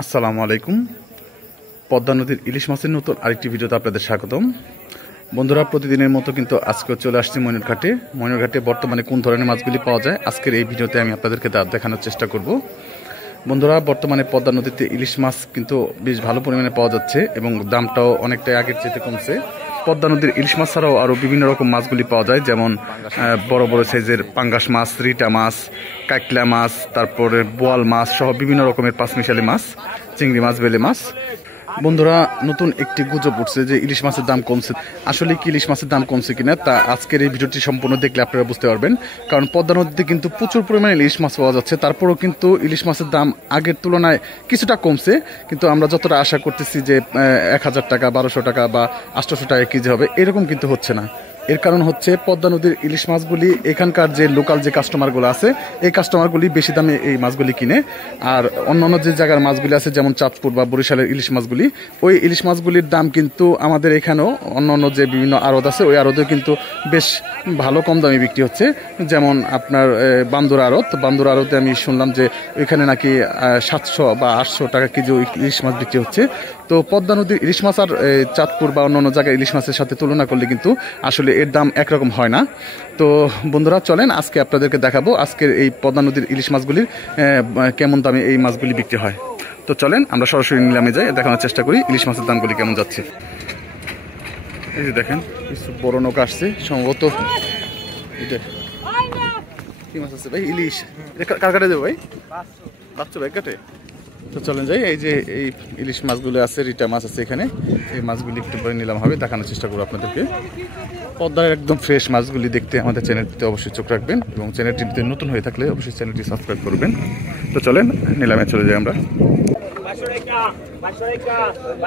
আসসালামু আলাইকুম। পদ্মা নদীর ইলিশ মাছের নতুন আরেকটি ভিডিওতে আপনাদের স্বাগতম। বন্ধুরা, প্রতিদিনের মতো কিন্তু আজকেও চলে আসছি ময়ূরঘাটে। ময়ূরঘাটে বর্তমানে কোন ধরনের মাছগুলি পাওয়া যায় আজকের এই ভিডিওতে আমি আপনাদেরকে দেখানোর চেষ্টা করব। বন্ধুরা, বর্তমানে পদ্মা নদীতে ইলিশ মাছ কিন্তু বেশ ভালো পরিমাণে পাওয়া যাচ্ছে এবং দামটাও অনেকটাই আগের চেয়ে কমছে। পদ্মা নদীর ইলিশ মাছ ছাড়াও আরও বিভিন্ন রকম মাছগুলি পাওয়া যায়, যেমন বড় বড় সাইজের পাঙ্গাস মাছ, রিটা মাছ, কাকলা মাছ, তারপরে বোয়াল মাছ সহ বিভিন্ন রকমের পাঁচমিশালি মাছ, চিংড়ি মাছ, বেলে মাছ। বন্ধুরা, নতুন একটি গুজব উঠছে যে ইলিশ মাছের দাম কমছে। আসলে কি ইলিশ মাছের দাম কমছে কিনা তা আজকের এই ভিডিওটি সম্পূর্ণ দেখলে আপনারা বুঝতে পারবেন। কারণ পদ্মা নদীতে কিন্তু প্রচুর পরিমাণে ইলিশ মাছ পাওয়া যাচ্ছে, তারপরেও কিন্তু ইলিশ মাছের দাম আগের তুলনায় কিছুটা কমছে। কিন্তু আমরা যতটা আশা করতেছি যে 1000 টাকা, 1200 টাকা বা 800 টাকা কেজি হবে, এরকম কিন্তু হচ্ছে না। এর কারণ হচ্ছে পদ্মা নদীর ইলিশ মাছগুলি এখানকার যে লোকাল যে কাস্টমারগুলো আছে, এই কাস্টমারগুলি বেশি দামে এই মাছগুলি কিনে। আর অন্যান্য যে জায়গার মাছগুলি আছে, যেমন চাঁদপুর বা বরিশালের ইলিশ মাছগুলি, ওই ইলিশ মাছগুলির দাম কিন্তু আমাদের এখানেও অন্যান্য যে বিভিন্ন আড়ত আছে, ওই আড়তেও কিন্তু বেশ ভালো কম দামে বিক্রি হচ্ছে। যেমন আপনার বান্দুর আড়তে আমি শুনলাম যে ওইখানে নাকি 700 বা 800 টাকা কেজি ইলিশ মাছ বিক্রি হচ্ছে। তো পদ্মা নদীর ইলিশ মাছ আর চাঁদপুর বা অন্যান্য জায়গায় ইলিশ মাছের সাথে তুলনা করলে কিন্তু আসলে এর দাম একরকম হয় না। তো বন্ধুরা, চলেন আজকে আপনাদেরকে দেখাবো আজকের এই পদ্মা নদীর ইলিশ মাছগুলির কেমন দামে এই মাছগুলি বিক্রি হয়। তো চলেন আমরা সরাসরি নিলামে যাই, দেখানোর চেষ্টা করি ইলিশ মাছের দামগুলি কেমন যাচ্ছে। এই যে দেখেন, কিছু বড় নৌকা আসছে, সম্ভবত এটা কি মাছ আছে ভাই? ইলিশ। কার কাটে দেবো ভাই? বাচ্চা ভাই কাটে। তো চলেন যাই, এই যে এই ইলিশ মাছগুলো আছে, রিটা মাছ আছে এখানে, এই মাছগুলি একটু পরে নিলাম হবে, দেখানোর চেষ্টা করবো আপনাদেরকে। পদ্মার একদম ফ্রেশ মাছগুলি দেখতে আমাদের চ্যানেলটিতে অবশ্যই চোখ রাখবেন এবং চ্যানেলটিতে নতুন হয়ে থাকলে অবশ্যই চ্যানেলটি সাবস্ক্রাইব করবেন। তো চলেন নিলামে চলে যাই আমরা।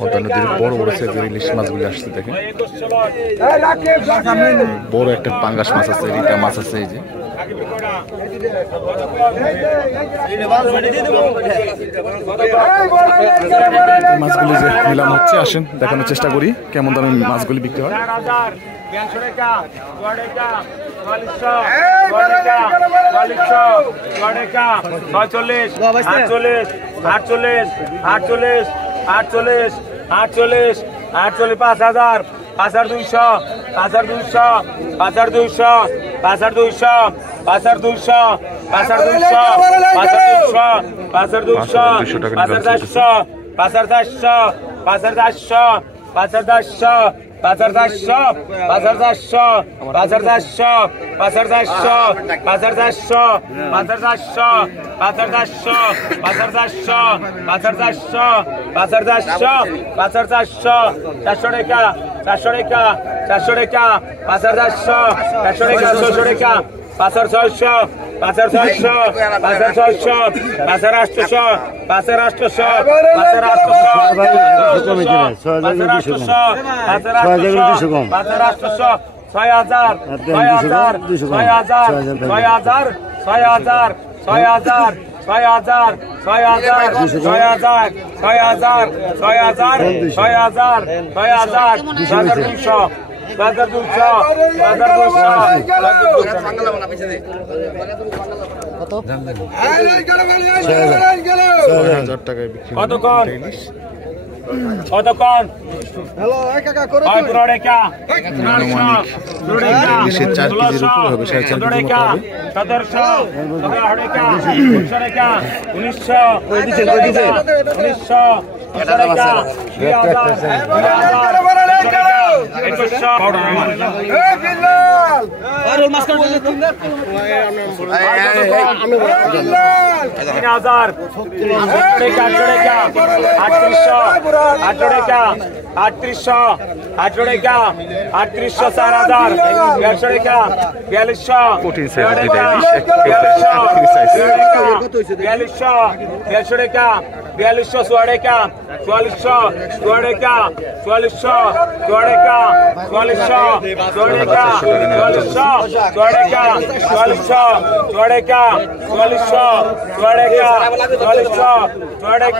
পদ্মা নদীর বড় বড় সাইজের ইলিশ মাছগুলি আসছে দেখেন, বড় একটা পাঙ্গাস মাছ আছে, রিটা মাছ আছে। এই যে মাছগুলি যে নিলাম হচ্ছে, আসেন দেখানোর চেষ্টা করি কেমন দামে মাছগুলি বিক্রি হয়। ইলিশের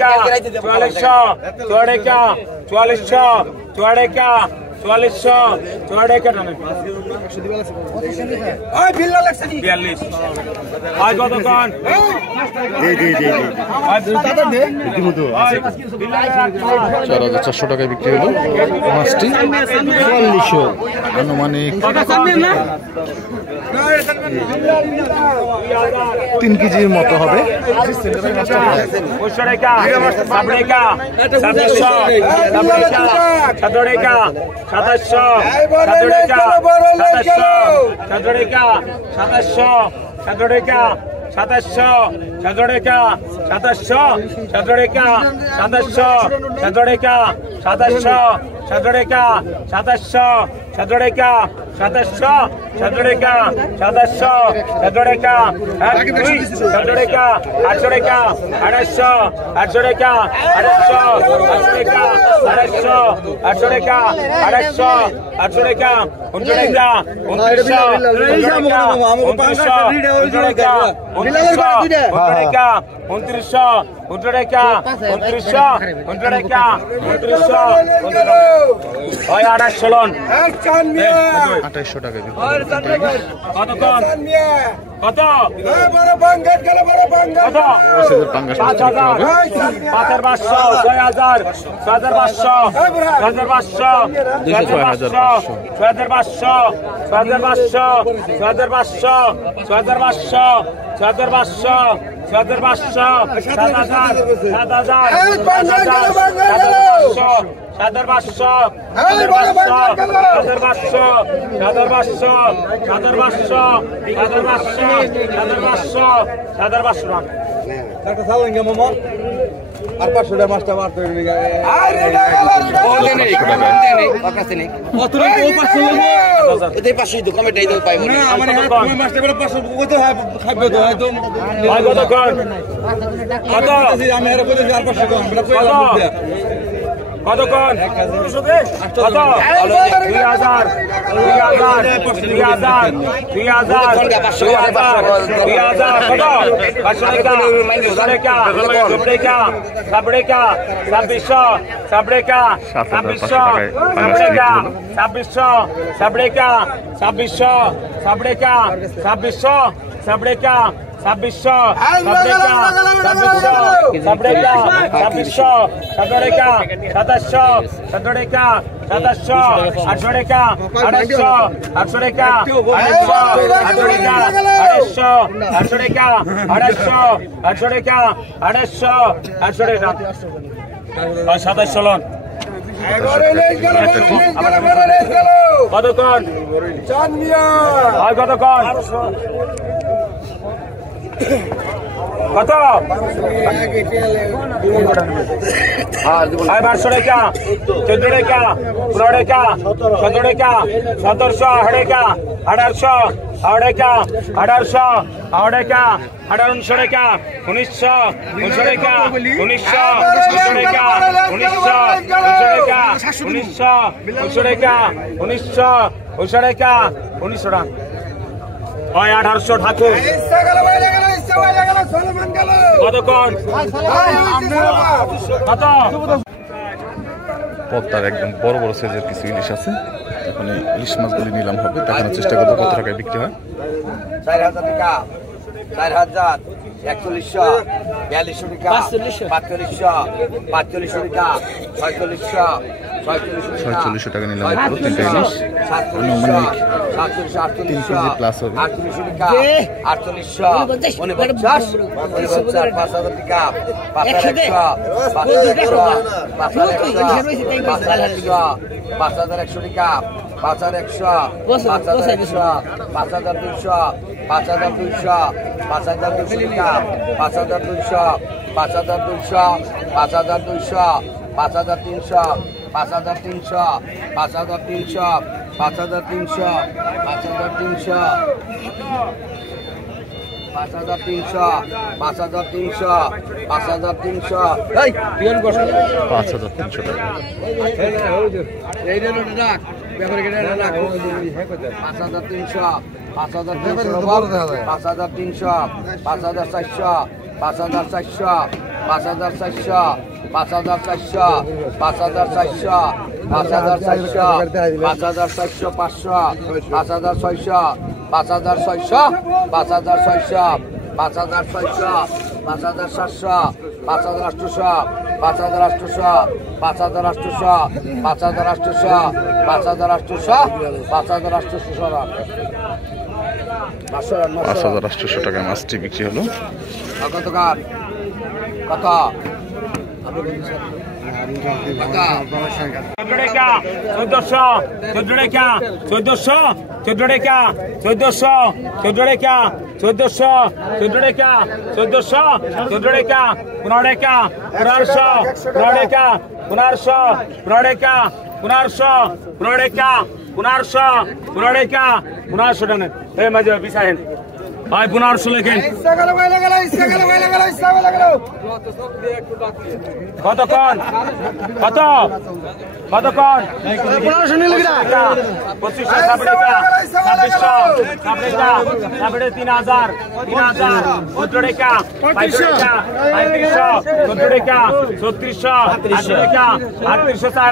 4 কেজির উপরে হবে, 4.5 কেজি মতো হবে। 44 4400 তোমার টাকা টানেন ওই বিল্লা লাগছে 42 আজ কত কোন জি 4400 টাকায় বিক্রি হলো মাছটি। 4400 আনুমানিক 3 কেজির মতো হবে। 500 টাকা 7 টাকা 2700 2700 2800 টাকা কত কম কত পাঙ্গাস 500 মাছটা মারতে কতক্ষণ কত 2000 কতক্ষণ কতক্ষণ কত 1200 টাকা 14 টাকা 15 টাকা 17 টাকা 1700 1800 টাকা 1800 টাকা 1800 টাকা 1900 টাকা 1900 টাকা 1900 টাকা 1900 টাকা 1900 টাকা 1800 ঠাকুর কতক্ষণ কত পদ্মার একদম বড় বড় সাইজের কিছু ইলিশ আছে। এখন এই ইলিশ মাছগুলি নিলাম হবে, দেখানোর চেষ্টা করবো কত টাকায় বিক্রি হয়। 4000 টাকা 4000 4100 4200 টাকা 4500 টাকা 4600 4600 টাকা নিলাম পুরো তিনটা ইলিশ। আনুমানিক 3 কেজি প্লাস হবে। 4800 টাকা 4800 49 5000 টাকা 5100 টাকা 5100 5200 5200 5200 5200 টাকা 5200 5200 5200 5300 5300 5300 5300 5300 5300 5300 5300 এই কিয়ন করছ 5300 টাকা। এই রে ডাক ব্যাপারে কেটে ডাক 5300 5300 5300 5400 5400 5400 5400 5400 5,400 5,400 500 5,600 5,600 5,600 5,600 5,700 5,800 5,800 5,800 5,800 5,800 টাকায় মাছটি বিক্রি হলো। কত কার কত 1500 লেখেন কতক্ষণ কত কতক্ষণ 1500 নিয়ে লাগা 2500 সাবড়ে 3000 14 টাকা 35 টাকা 14 টাকা 3600 টাকা 3800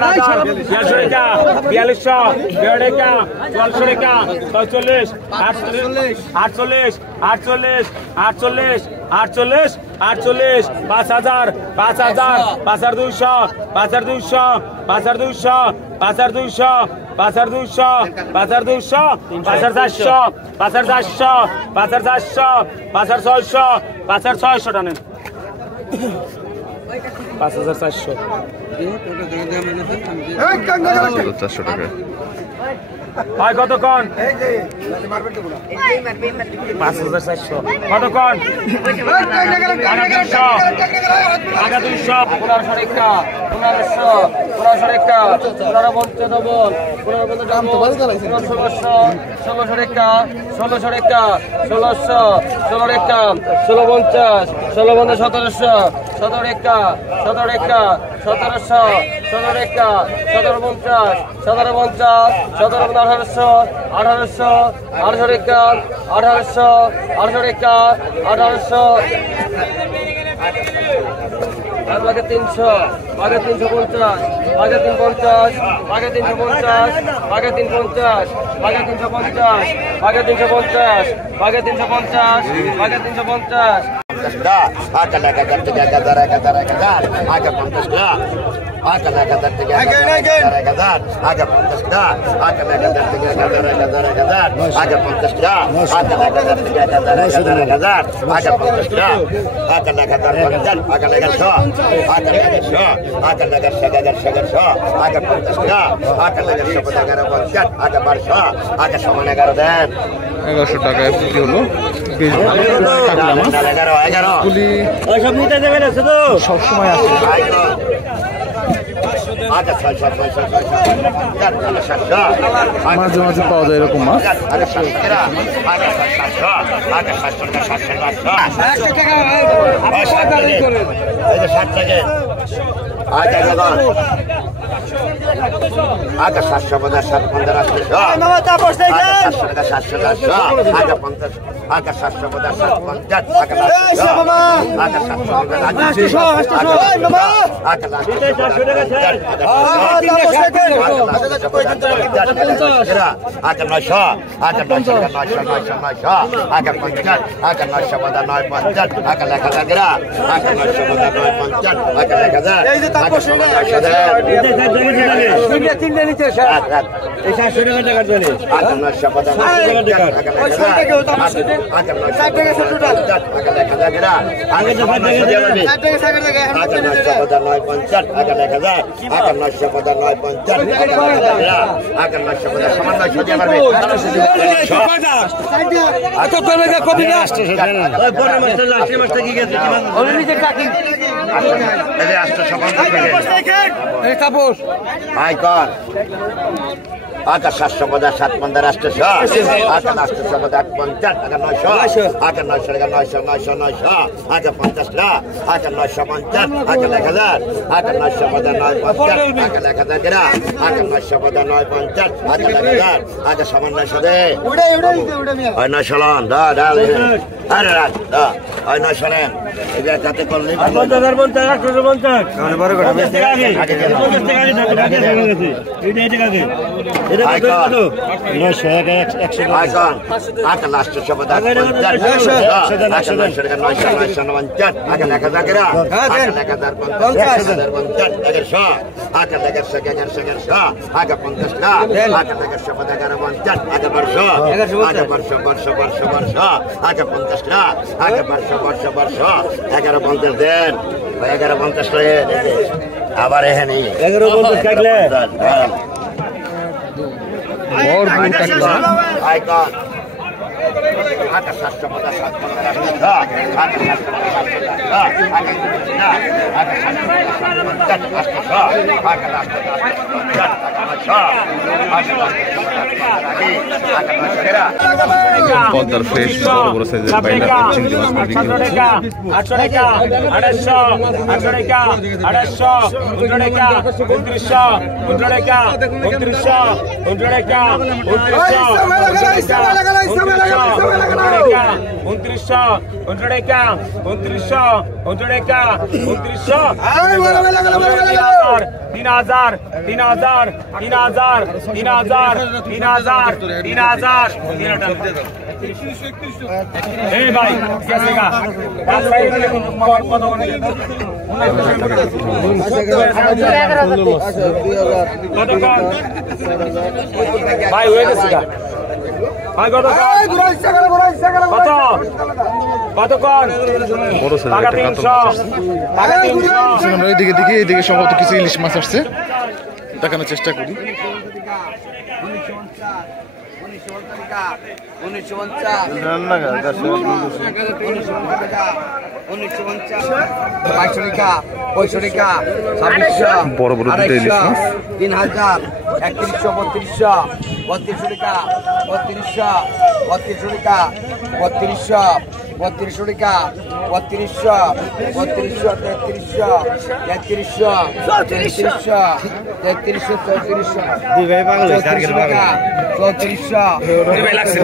4000 টাকা 4200 টাকা 1200 টাকা 46 48 48 48 48 5000 5000 5200 5200 5200 5200 5200 5200 5400 5400 5400 5600 5600 টানেন 5400 400 টাকা ভাই কতক্ষণ 5400 কতক্ষণ 200 আগে 300 আগে 350 আগে 350 আগে 350 আগে 350 আগে 350 আগে 350 আগে 350 আগে 350 আগে লাগা করতে গেছে 1000 আগে 50 টাকা আগে লাগা করতে গেছে 1000 আগে 50 টাকা আগে লাগা করতে গেছে 1000 আগে 50 টাকা আগে লাগা করতে গেছে 1000 আগে 50 টাকা আগে লাগা করতে আগে লাগা 100 আগে লাগা 100 আগে লাগা 100 আগে 50 টাকা আগে লাগা 100 আগে 1200 আগে সমান 11 দেন 1100 টাকায় বিক্রি হলো। বেশ ভালো কাতলা মাছ। গুলি সব নিতে দেবে না শুধু সবসময় আসে। মাঝে মাঝে পাওয়া যায় এরকম মাছ। আগে 750 750 আগে 50 আগে 750 750 আগে আইকন আকা 750 750 রাষ্ট্রশো আকা রাষ্ট্রশো 850 আকা 900 আকা 900 টাকা 900 900 900 আকা 50 টাকা আকা 950 আকা 1000 আকা 950 950 আকা 1000 টাকা আকা 950 950 আকা 1000 আকা সামান্য সাথে ওই 900 লন দা দা আরে রাত দা ওই 900 নেন এটা কাতে করলি 50 850 কারণ বড় করে বেশি আগে 50 টাকা দিয়ে থাকে এটা টাকা দিয়ে এটা কত 900 টাকা 100 আইকন আকা লাস্ট শব্দ 50 আকা 1000 টাকা আকা 1050 আকা 1100 আকা 50 টাকা আকা 1150 আকা 1200 আকা 1200 আকা 50 টাকা আকা 1200 1150 দেন 1150 টাকা আবার এখানে 1150 থাকলে আইকন আকা 750 750 আকা 750 পদ্মার ফ্রেশ বড় বড় সাইজের বাইলা চিংড়ি মাছ বিক্রি হচ্ছে 800 টাকা 850 টাকা 850 টাকা 2900 টাকা 2900 টাকা ভাই হয়ে গেছে কত কত বড় সাইজের একটা কাতল মাছ আমরা এইদিকে এইদিকে সম্ভবত কিছু ইলিশ মাছ আসছে দেখানোর চেষ্টা করি 1950 বড় বড় দুটো ইলিশ মাছ 3000 3100 3200 টাকা 3200 টাকা 3200 টাকা 3200 দুই ভাই পাগল হইছে আর কি পাগল 3400 দুই ভাই লাগছে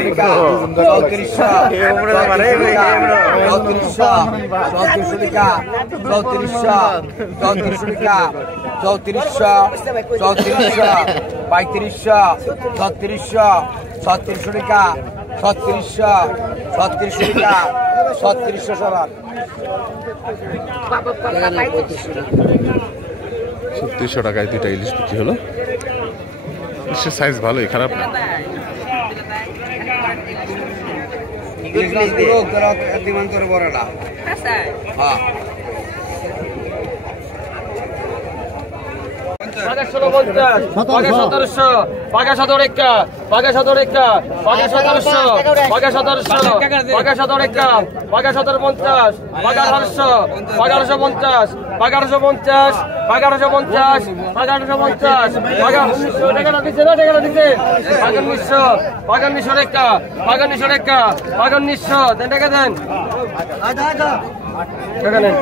3600 টাকায় দুইটা ইলিশ বিক্রি হলো ইলিশের সাইজ ভালোই খারাপ না পাকা 1750 পাকা 1700 পাকা 17 পাকা 17 পাকা 1700 পাকা 1700 পাকা 17 পাকা 1750 পাকা 1800 পাকা 1850 পাকা 1850 পাকা 1850 পাকা 1850 পাকা 1900 টাকা দিছে না টাকা দিছে পাকা 1900 পাকা 1900 টাকা পাকা 1900 টাকা পাকা 1900 দেন টাকা দেন টাকা নেন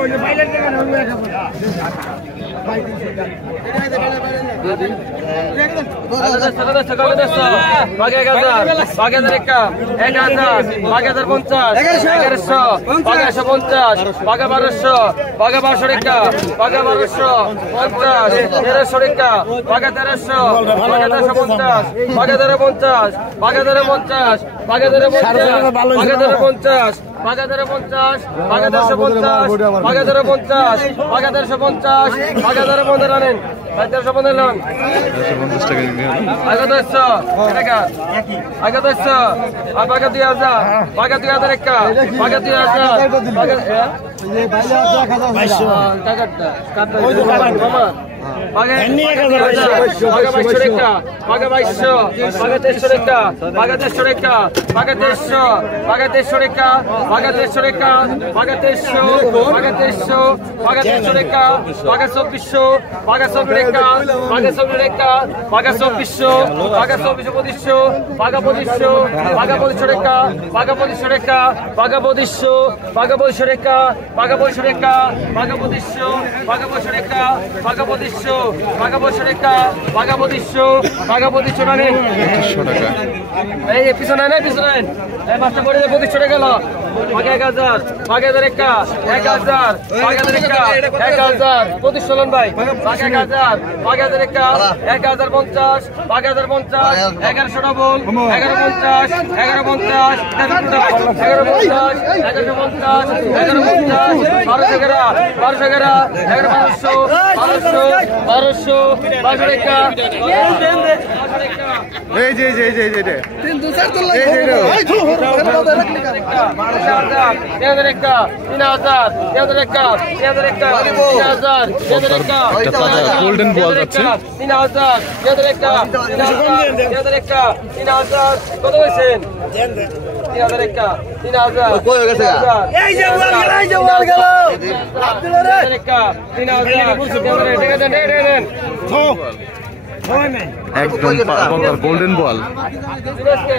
বাঘে 2200 টাকা বাঘে 2200 বাঘে 2300 টাকা বাঘে 2300 টাকা বাঘে 2300 বাঘে 2300 টাকা বাঘে 2300 টাকা বাঘে 2300 বাঘে 2300 বাঘে 2300 টাকা বাঘে 2400 বাঘে 24 টাকা বাঘে 24 টাকা বাঘে 2400 বাঘে 2400 বাঘে 2500 বাঘে 2500 টাকা বাঘে 2500 টাকা বাঘে 2500 বাঘে 2500 টাকা বাঘে 2500 টাকা বাঘে 2500 বাঘে 2500 টাকা বাঘে 2500 বাঘে 2500 টাকা বাঘে 2500 বাঘে 2500 টাকা নেন 2500 টাকা এই পিছনে না পিছনে এই মাছটা পড়ে 2500 টাকা গেল বাঘে 1000 বাঘে 1000 টাকা 1000 বাঘে 1000 টাকা 1000 2500 লন ভাই বাঘে 1000 বাঘে 1000 টাকা 1050 বাঘে 1050 1100 ডবল 1150 1150 1150 এই যে গোল্ডেন বল যাচ্ছে 3000 কত হয়েছেন 3000 টাকা 3000 কই গেছে এই যে বল গেল টাকা 3000 টাকা দেন একদম গোল্ডেন বল দিবসকে